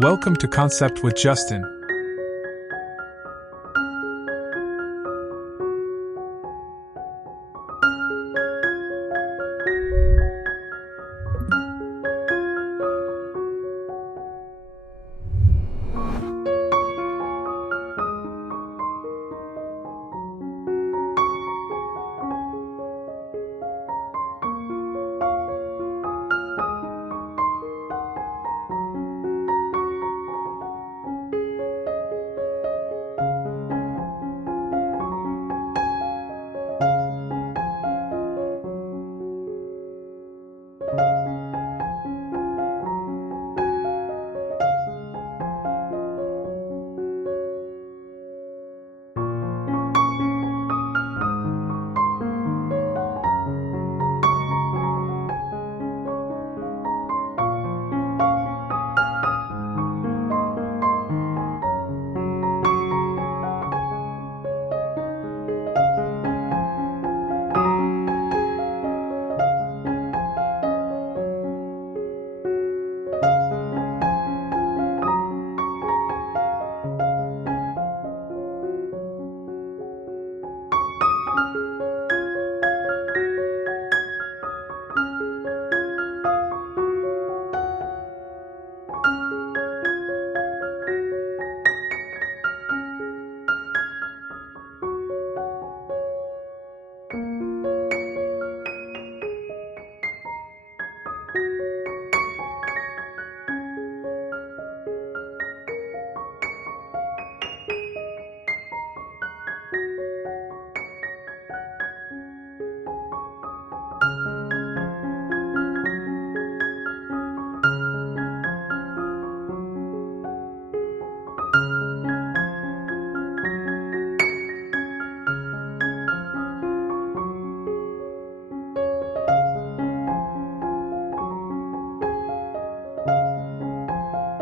Welcome to Concept with Justin.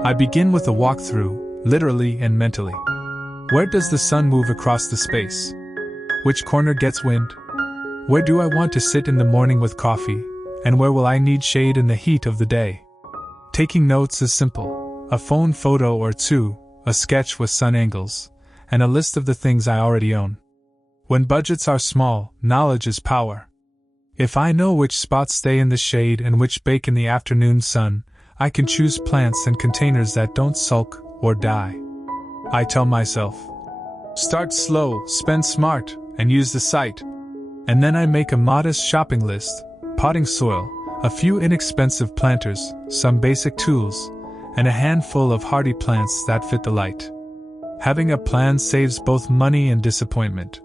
I begin with a walkthrough, literally and mentally. Where does the sun move across the space? Which corner gets wind? Where do I want to sit in the morning with coffee, and where will I need shade in the heat of the day? Taking notes is simple. A phone photo or two, a sketch with sun angles, and a list of the things I already own. When budgets are small, knowledge is power. If I know which spots stay in the shade and which bake in the afternoon sun, I can choose plants and containers that don't sulk or die. I tell myself, start slow, spend smart, and use the site. And then I make a modest shopping list: potting soil, a few inexpensive planters, some basic tools, and a handful of hardy plants that fit the light. Having a plan saves both money and disappointment.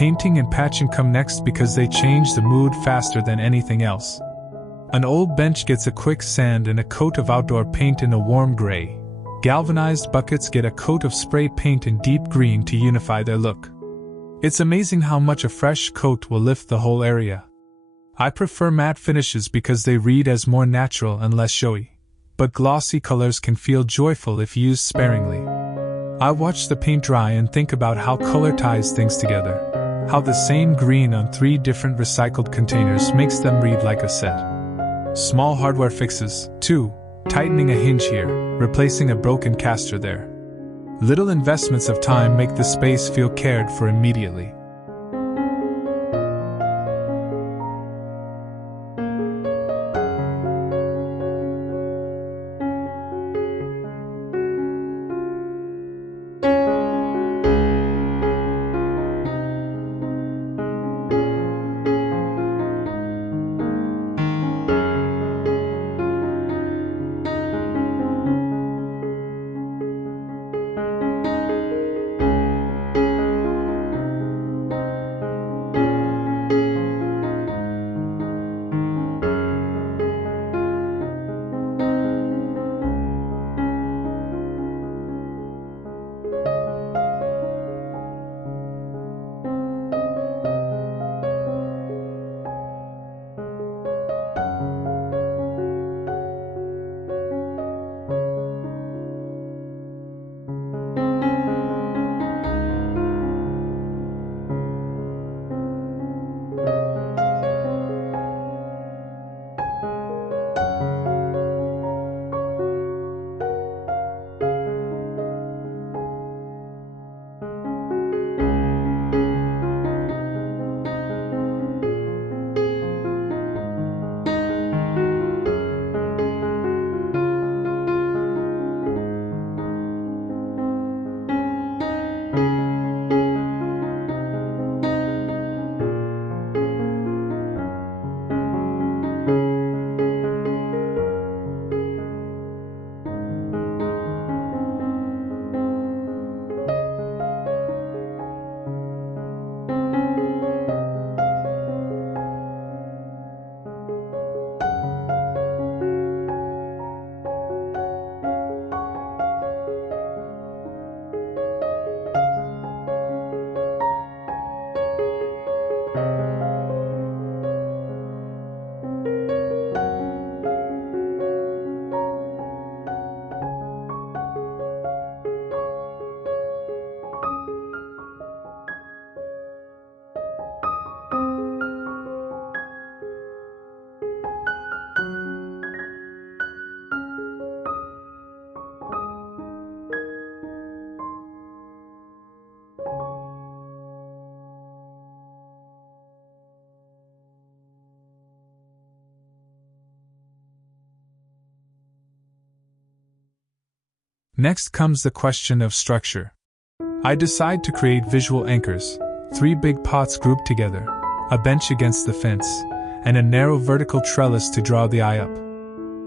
Painting and patching come next because they change the mood faster than anything else. An old bench gets a quick sand and a coat of outdoor paint in a warm gray. Galvanized buckets get a coat of spray paint in deep green to unify their look. It's amazing how much a fresh coat will lift the whole area. I prefer matte finishes because they read as more natural and less showy, but glossy colors can feel joyful if used sparingly. I watch the paint dry and think about how color ties things together. How the same green on 3 different recycled containers makes them read like a set. Small hardware fixes, too, tightening a hinge here, replacing a broken caster there. Little investments of time make the space feel cared for immediately. Next comes the question of structure. I decide to create visual anchors, 3 big pots grouped together, a bench against the fence, and a narrow vertical trellis to draw the eye up.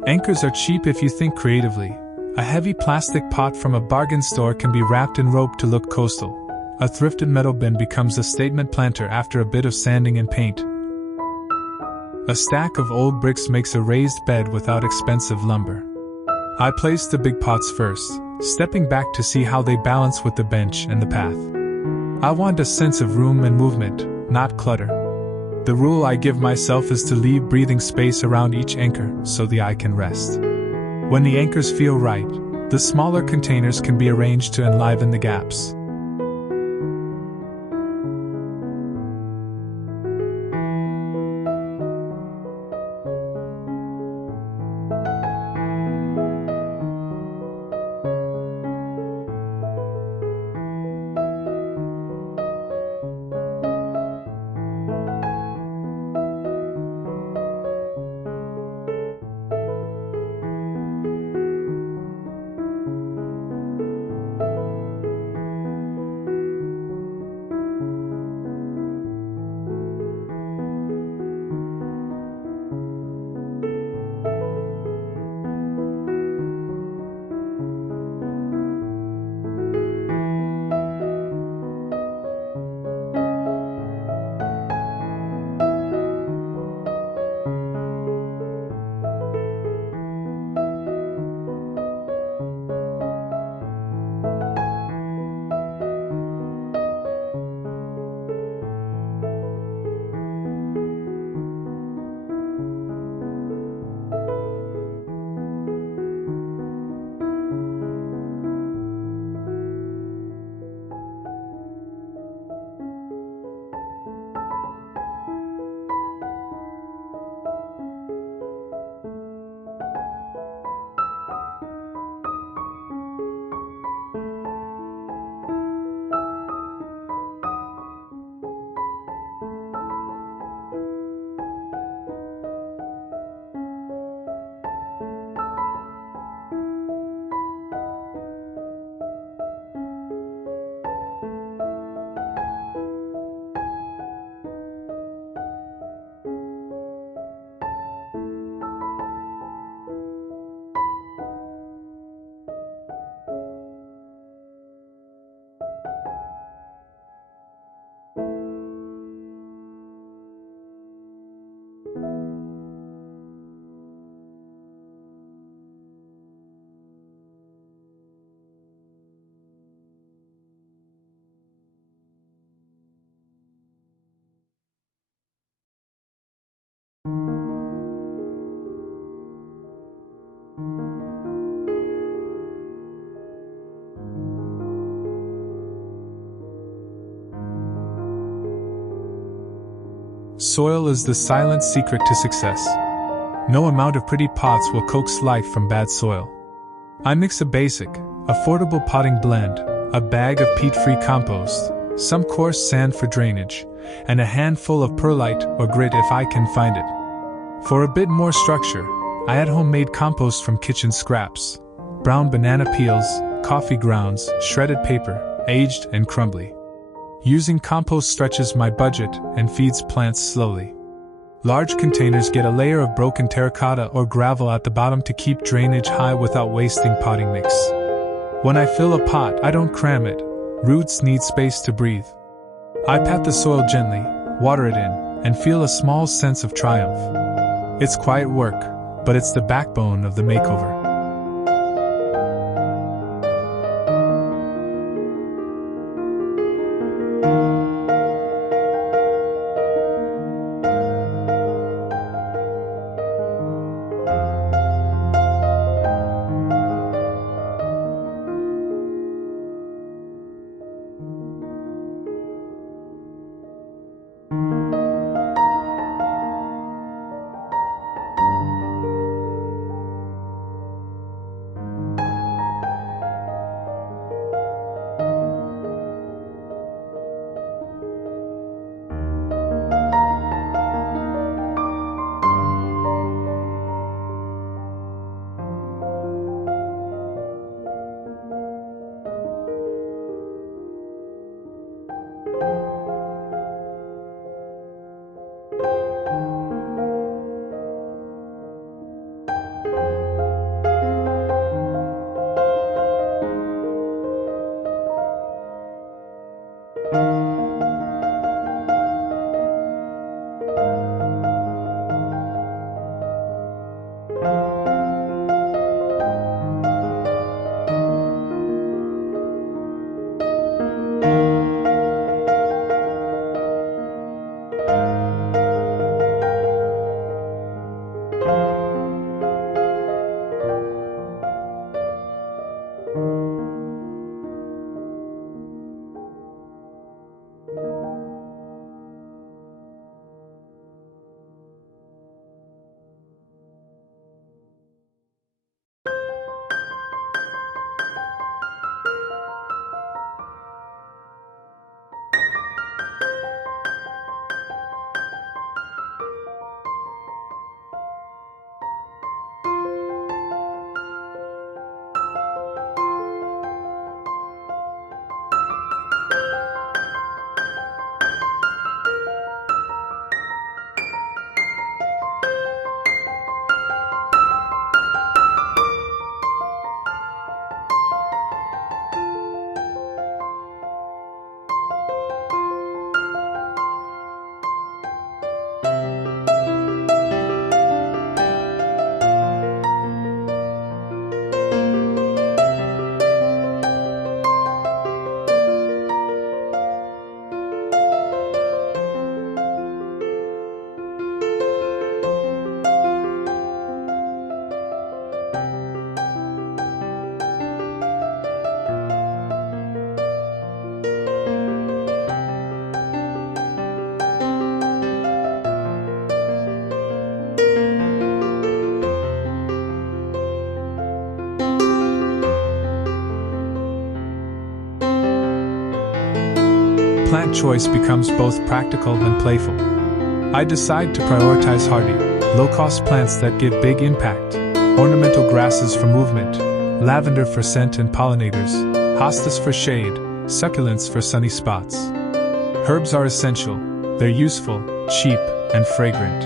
Anchors are cheap if you think creatively. A heavy plastic pot from a bargain store can be wrapped in rope to look coastal. A thrifted metal bin becomes a statement planter after a bit of sanding and paint. A stack of old bricks makes a raised bed without expensive lumber. I place the big pots first, stepping back to see how they balance with the bench and the path. I want a sense of room and movement, not clutter. The rule I give myself is to leave breathing space around each anchor so the eye can rest. When the anchors feel right, the smaller containers can be arranged to enliven the gaps. Soil is the silent secret to success. No amount of pretty pots will coax life from bad soil. I mix a basic, affordable potting blend, a bag of peat-free compost, some coarse sand for drainage, and a handful of perlite or grit if I can find it. For a bit more structure, I add homemade compost from kitchen scraps, brown banana peels, coffee grounds, shredded paper, aged and crumbly. Using compost stretches my budget and feeds plants slowly. Large containers get a layer of broken terracotta or gravel at the bottom to keep drainage high without wasting potting mix. When I fill a pot, I don't cram it. Roots need space to breathe. I pat the soil gently, water it in, and feel a small sense of triumph. It's quiet work, but it's the backbone of the makeover. Plant choice becomes both practical and playful. I decide to prioritize hardy, low-cost plants that give big impact: ornamental grasses for movement, lavender for scent and pollinators, hostas for shade, succulents for sunny spots. Herbs are essential. They're useful, cheap, and fragrant.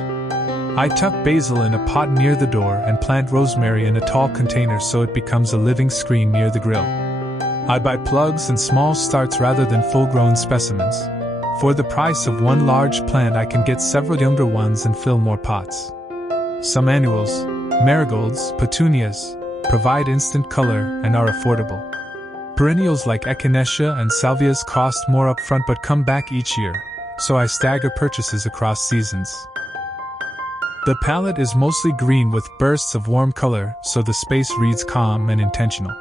I tuck basil in a pot near the door and plant rosemary in a tall container so it becomes a living screen near the grill. I buy plugs and small starts rather than full-grown specimens. For the price of one large plant, I can get several younger ones and fill more pots. Some annuals, marigolds, petunias, provide instant color and are affordable. Perennials like echinacea and salvias cost more upfront but come back each year, so I stagger purchases across seasons. The palette is mostly green with bursts of warm color, so the space reads calm and intentional.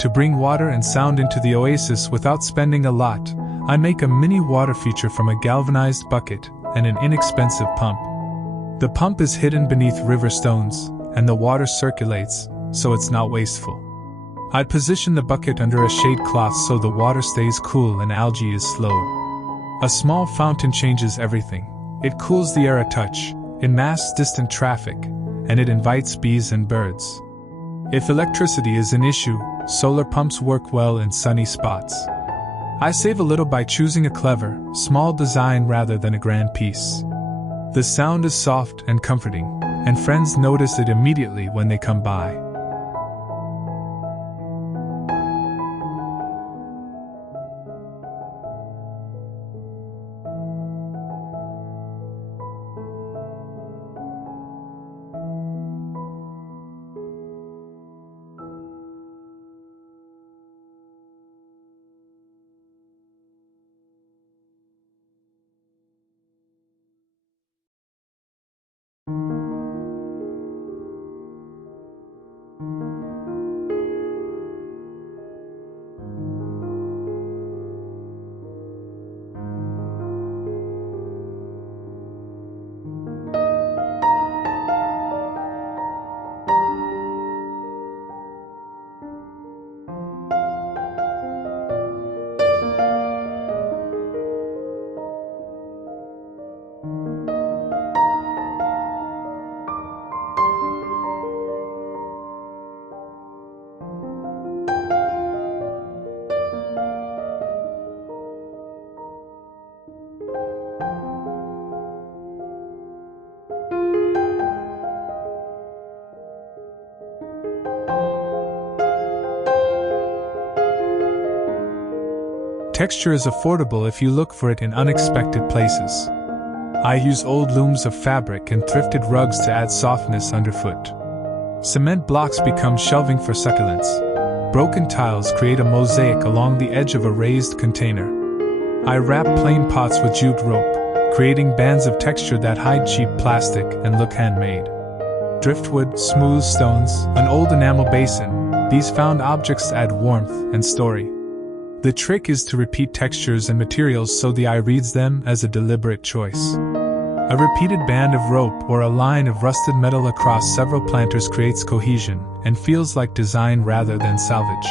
To bring water and sound into the oasis without spending a lot, I make a mini water feature from a galvanized bucket and an inexpensive pump. The pump is hidden beneath river stones, and the water circulates, so it's not wasteful. I'd position the bucket under a shade cloth so the water stays cool and algae is slowed. A small fountain changes everything. It cools the air a touch, it masks distant traffic, and it invites bees and birds. If electricity is an issue, solar pumps work well in sunny spots. I save a little by choosing a clever, small design rather than a grand piece. The sound is soft and comforting, and friends notice it immediately when they come by. Texture is affordable if you look for it in unexpected places. I use old looms of fabric and thrifted rugs to add softness underfoot. Cement blocks become shelving for succulents. Broken tiles create a mosaic along the edge of a raised container. I wrap plain pots with jute rope, creating bands of texture that hide cheap plastic and look handmade. Driftwood, smooth stones, an old enamel basin, these found objects add warmth and story. The trick is to repeat textures and materials so the eye reads them as a deliberate choice. A repeated band of rope or a line of rusted metal across several planters creates cohesion and feels like design rather than salvage.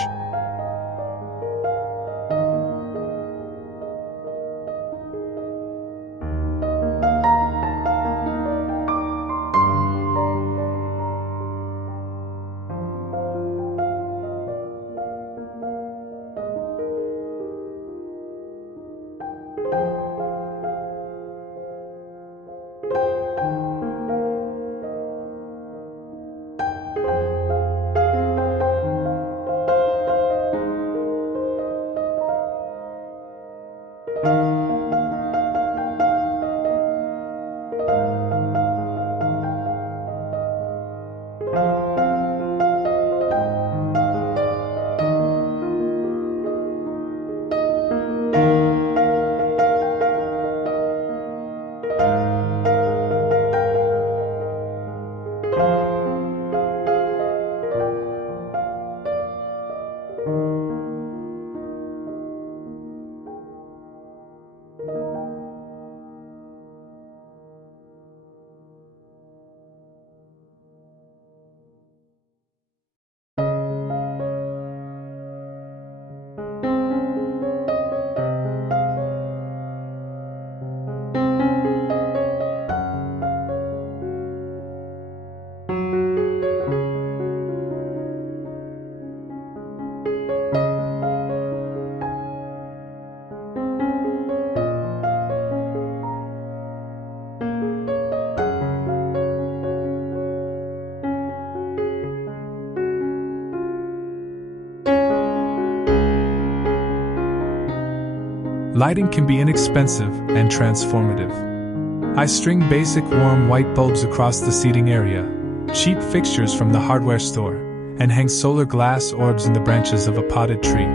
Lighting can be inexpensive and transformative. I string basic warm white bulbs across the seating area, cheap fixtures from the hardware store, and hang solar glass orbs in the branches of a potted tree.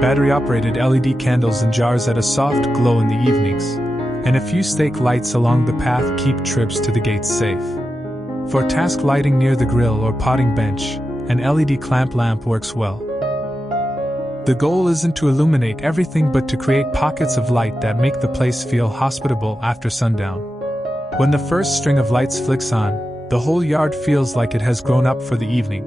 Battery-operated LED candles in jars add a soft glow in the evenings, and a few stake lights along the path keep trips to the gates safe. For task lighting near the grill or potting bench, an LED clamp lamp works well. The goal isn't to illuminate everything but to create pockets of light that make the place feel hospitable after sundown. When the first string of lights flicks on, the whole yard feels like it has grown up for the evening.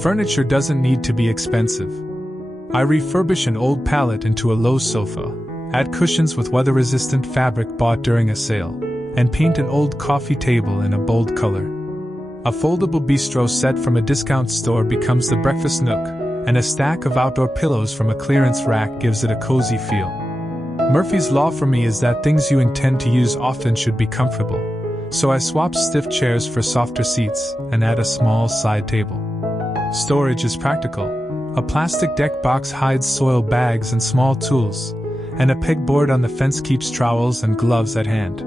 Furniture doesn't need to be expensive. I refurbish an old pallet into a low sofa, add cushions with weather-resistant fabric bought during a sale, and paint an old coffee table in a bold color. A foldable bistro set from a discount store becomes the breakfast nook, and a stack of outdoor pillows from a clearance rack gives it a cozy feel. Murphy's Law for me is that things you intend to use often should be comfortable, so I swap stiff chairs for softer seats and add a small side table. Storage is practical. A plastic deck box hides soil bags and small tools, and a pegboard on the fence keeps trowels and gloves at hand.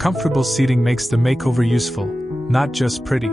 Comfortable seating makes the makeover useful, not just pretty.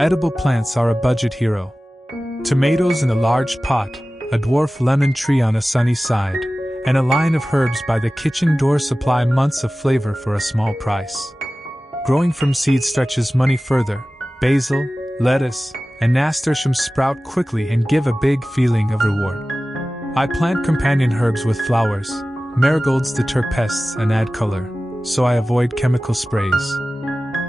Edible plants are a budget hero. Tomatoes in a large pot, a dwarf lemon tree on a sunny side, and a line of herbs by the kitchen door supply months of flavor for a small price. Growing from seed stretches money further. Basil, lettuce, and nasturtium sprout quickly and give a big feeling of reward. I plant companion herbs with flowers. Marigolds deter pests and add color, so I avoid chemical sprays.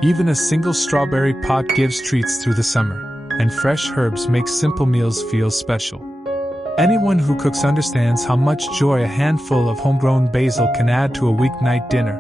Even a single strawberry pot gives treats through the summer, and fresh herbs make simple meals feel special. Anyone who cooks understands how much joy a handful of homegrown basil can add to a weeknight dinner.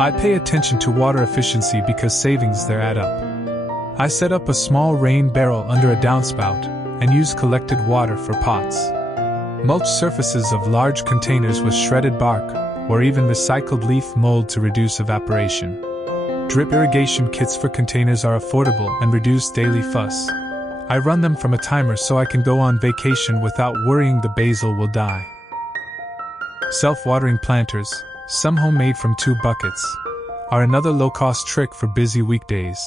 I pay attention to water efficiency because savings there add up. I set up a small rain barrel under a downspout and use collected water for pots. Mulch surfaces of large containers with shredded bark or even recycled leaf mold to reduce evaporation. Drip irrigation kits for containers are affordable and reduce daily fuss. I run them from a timer so I can go on vacation without worrying the basil will die. Self-watering planters, some homemade from 2 buckets, are another low-cost trick for busy weekdays.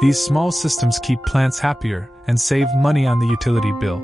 These small systems keep plants happier and save money on the utility bill.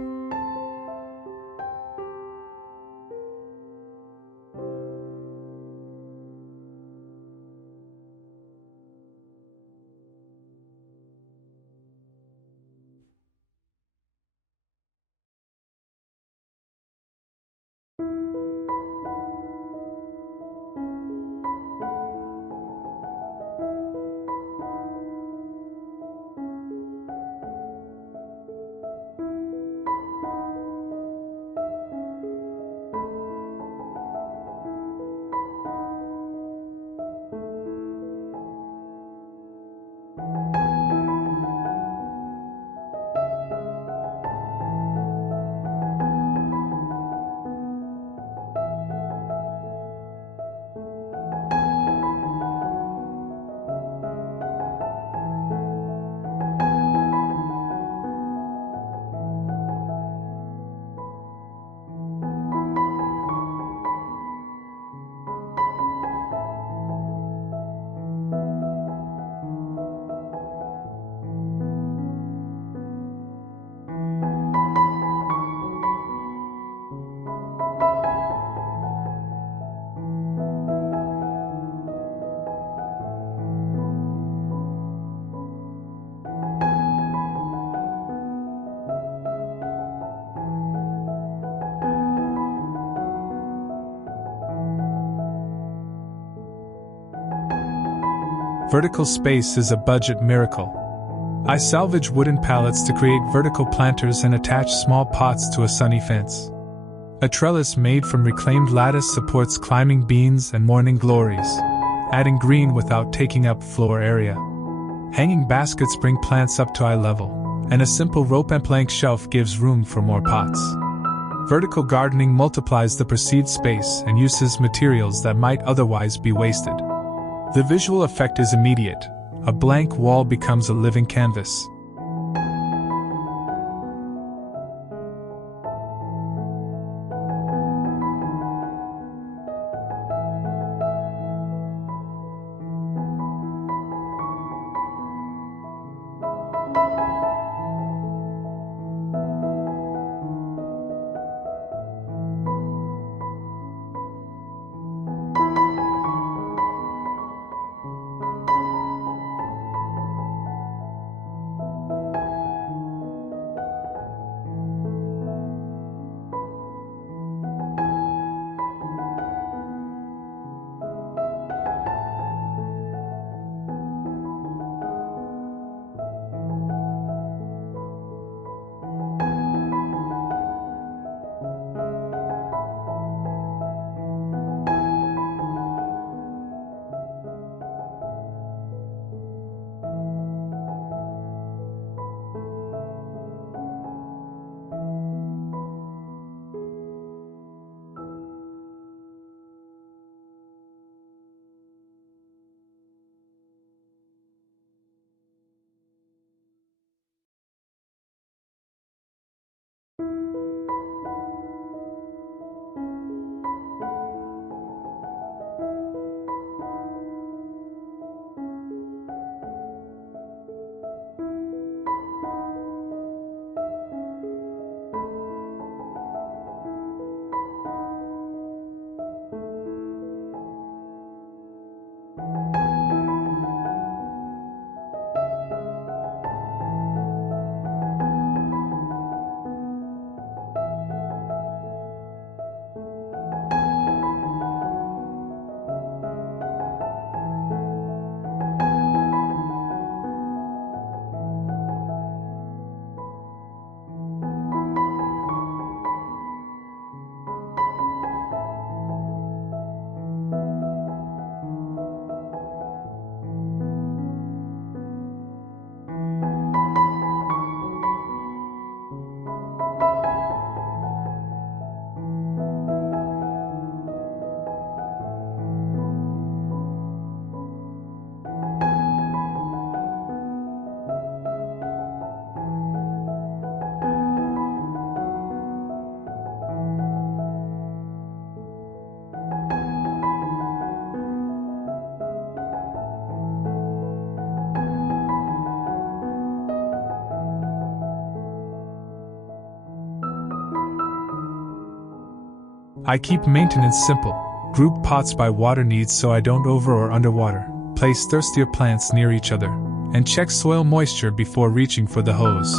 Vertical space is a budget miracle. I salvage wooden pallets to create vertical planters and attach small pots to a sunny fence. A trellis made from reclaimed lattice supports climbing beans and morning glories, adding green without taking up floor area. Hanging baskets bring plants up to eye level, and a simple rope and plank shelf gives room for more pots. Vertical gardening multiplies the perceived space and uses materials that might otherwise be wasted. The visual effect is immediate. A blank wall becomes a living canvas. I keep maintenance simple. Group pots by water needs so I don't over or underwater. Place thirstier plants near each other. And check soil moisture before reaching for the hose.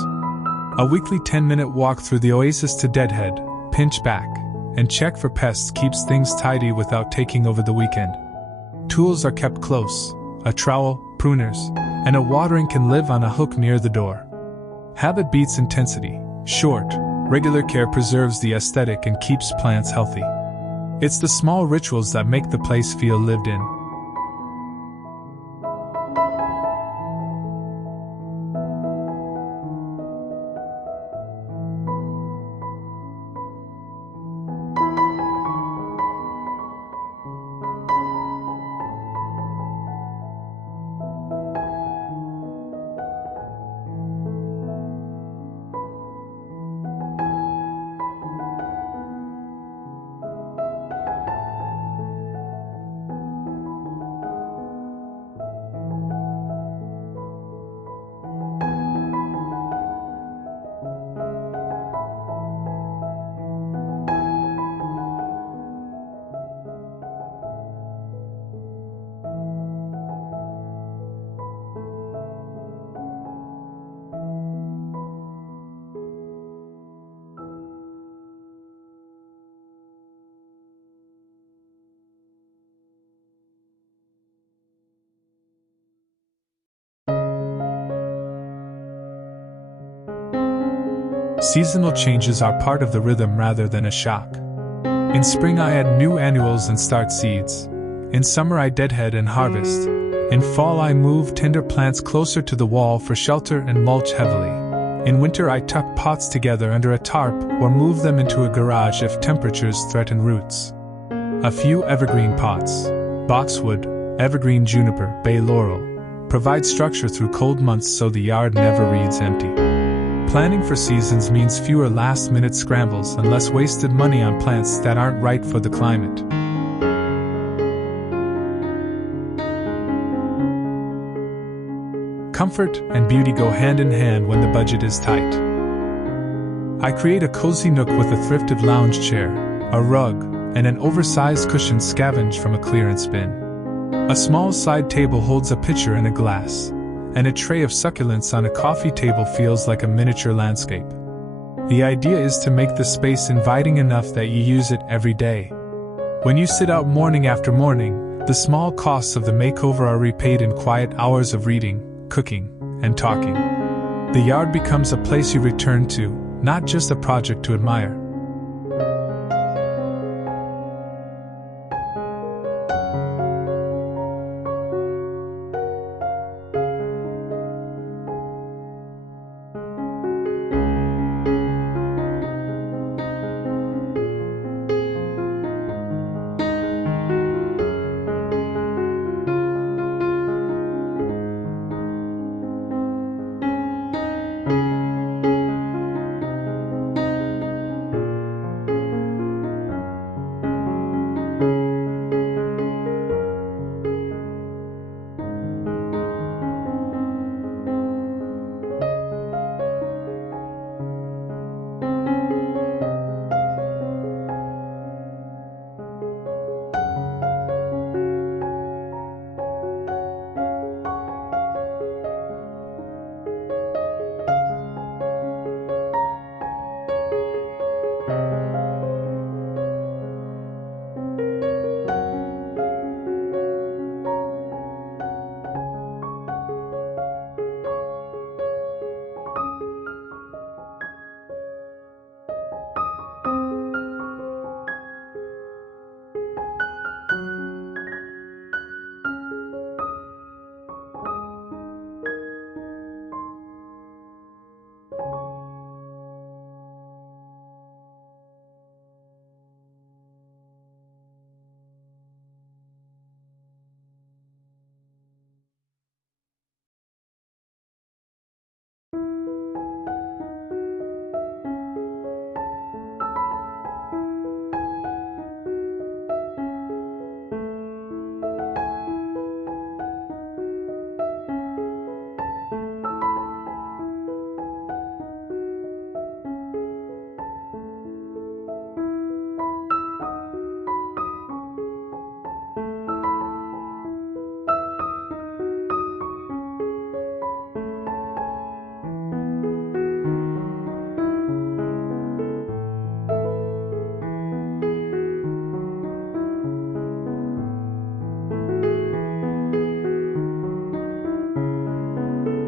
A weekly 10-minute walk through the Oasis to Deadhead, pinch back, and check for pests keeps things tidy without taking over the weekend. Tools are kept close. A trowel, pruners, and a watering can live on a hook near the door. Habit beats intensity. Short, regular care preserves the aesthetic and keeps plants healthy. It's the small rituals that make the place feel lived in. Seasonal changes are part of the rhythm rather than a shock. In spring I add new annuals and start seeds. In summer I deadhead and harvest. In fall I move tender plants closer to the wall for shelter and mulch heavily. In winter I tuck pots together under a tarp or move them into a garage if temperatures threaten roots. A few evergreen pots, boxwood, evergreen juniper, bay laurel, provide structure through cold months so the yard never reads empty. Planning for seasons means fewer last-minute scrambles and less wasted money on plants that aren't right for the climate. Comfort and beauty go hand in hand when the budget is tight. I create a cozy nook with a thrifted lounge chair, a rug, and an oversized cushion scavenged from a clearance bin. A small side table holds a pitcher and a glass, and a tray of succulents on a coffee table feels like a miniature landscape. The idea is to make the space inviting enough that you use it every day. When you sit out morning after morning, the small costs of the makeover are repaid in quiet hours of reading, cooking, and talking. The yard becomes a place you return to, not just a project to admire.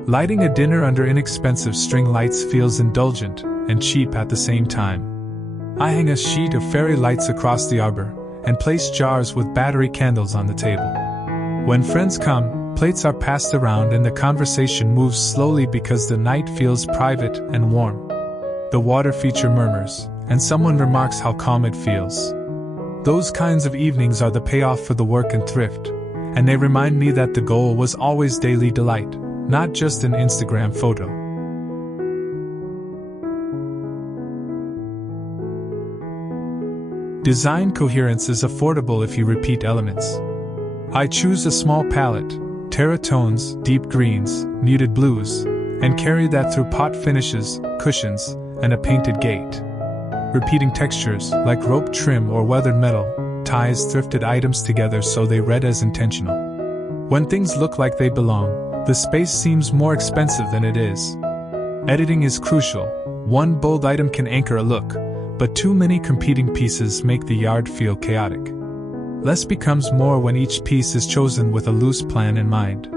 Lighting a dinner under inexpensive string lights feels indulgent and cheap at the same time. I hang a sheet of fairy lights across the arbor and place jars with battery candles on the table. When friends come, plates are passed around and the conversation moves slowly because the night feels private and warm. The water feature murmurs, and someone remarks how calm it feels. Those kinds of evenings are the payoff for the work and thrift, and they remind me that the goal was always daily delight, not just an Instagram photo. Design coherence is affordable if you repeat elements. I choose a small palette, terra tones, deep greens, muted blues, and carry that through pot finishes, cushions, and a painted gate. Repeating textures, like rope trim or weathered metal, ties thrifted items together so they read as intentional. When things look like they belong, the space seems more expensive than it is. Editing is crucial. One bold item can anchor a look, but too many competing pieces make the yard feel chaotic. Less becomes more when each piece is chosen with a loose plan in mind.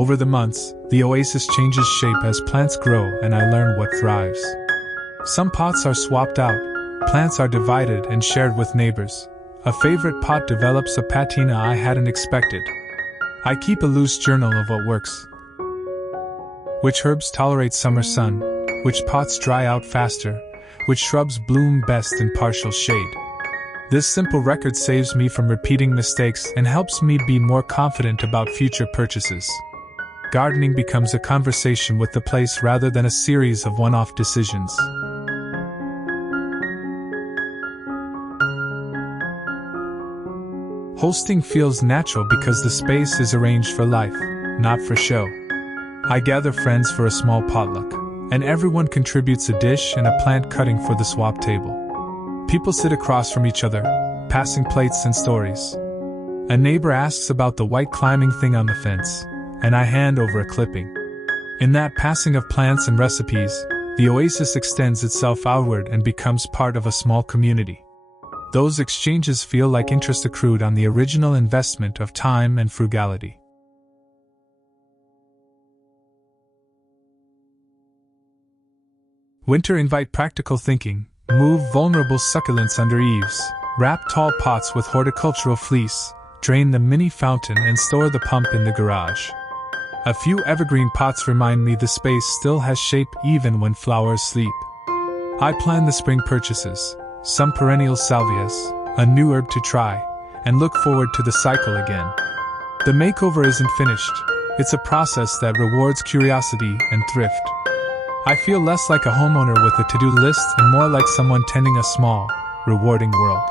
Over the months, the oasis changes shape as plants grow and I learn what thrives. Some pots are swapped out, plants are divided and shared with neighbors. A favorite pot develops a patina I hadn't expected. I keep a loose journal of what works. Which herbs tolerate summer sun, which pots dry out faster, which shrubs bloom best in partial shade. This simple record saves me from repeating mistakes and helps me be more confident about future purchases. Gardening becomes a conversation with the place rather than a series of one-off decisions. Hosting feels natural because the space is arranged for life, not for show. I gather friends for a small potluck, and everyone contributes a dish and a plant cutting for the swap table. People sit across from each other, passing plates and stories. A neighbor asks about the white climbing thing on the fence, and I hand over a clipping. In that passing of plants and recipes, the oasis extends itself outward and becomes part of a small community. Those exchanges feel like interest accrued on the original investment of time and frugality. Winter invite practical thinking. Move vulnerable succulents under eaves, wrap tall pots with horticultural fleece, drain the mini fountain and store the pump in the garage. A few evergreen pots remind me the space still has shape even when flowers sleep. I plan the spring purchases, some perennial salvias, a new herb to try, and look forward to the cycle again. The makeover isn't finished, it's a process that rewards curiosity and thrift. I feel less like a homeowner with a to-do list and more like someone tending a small, rewarding world.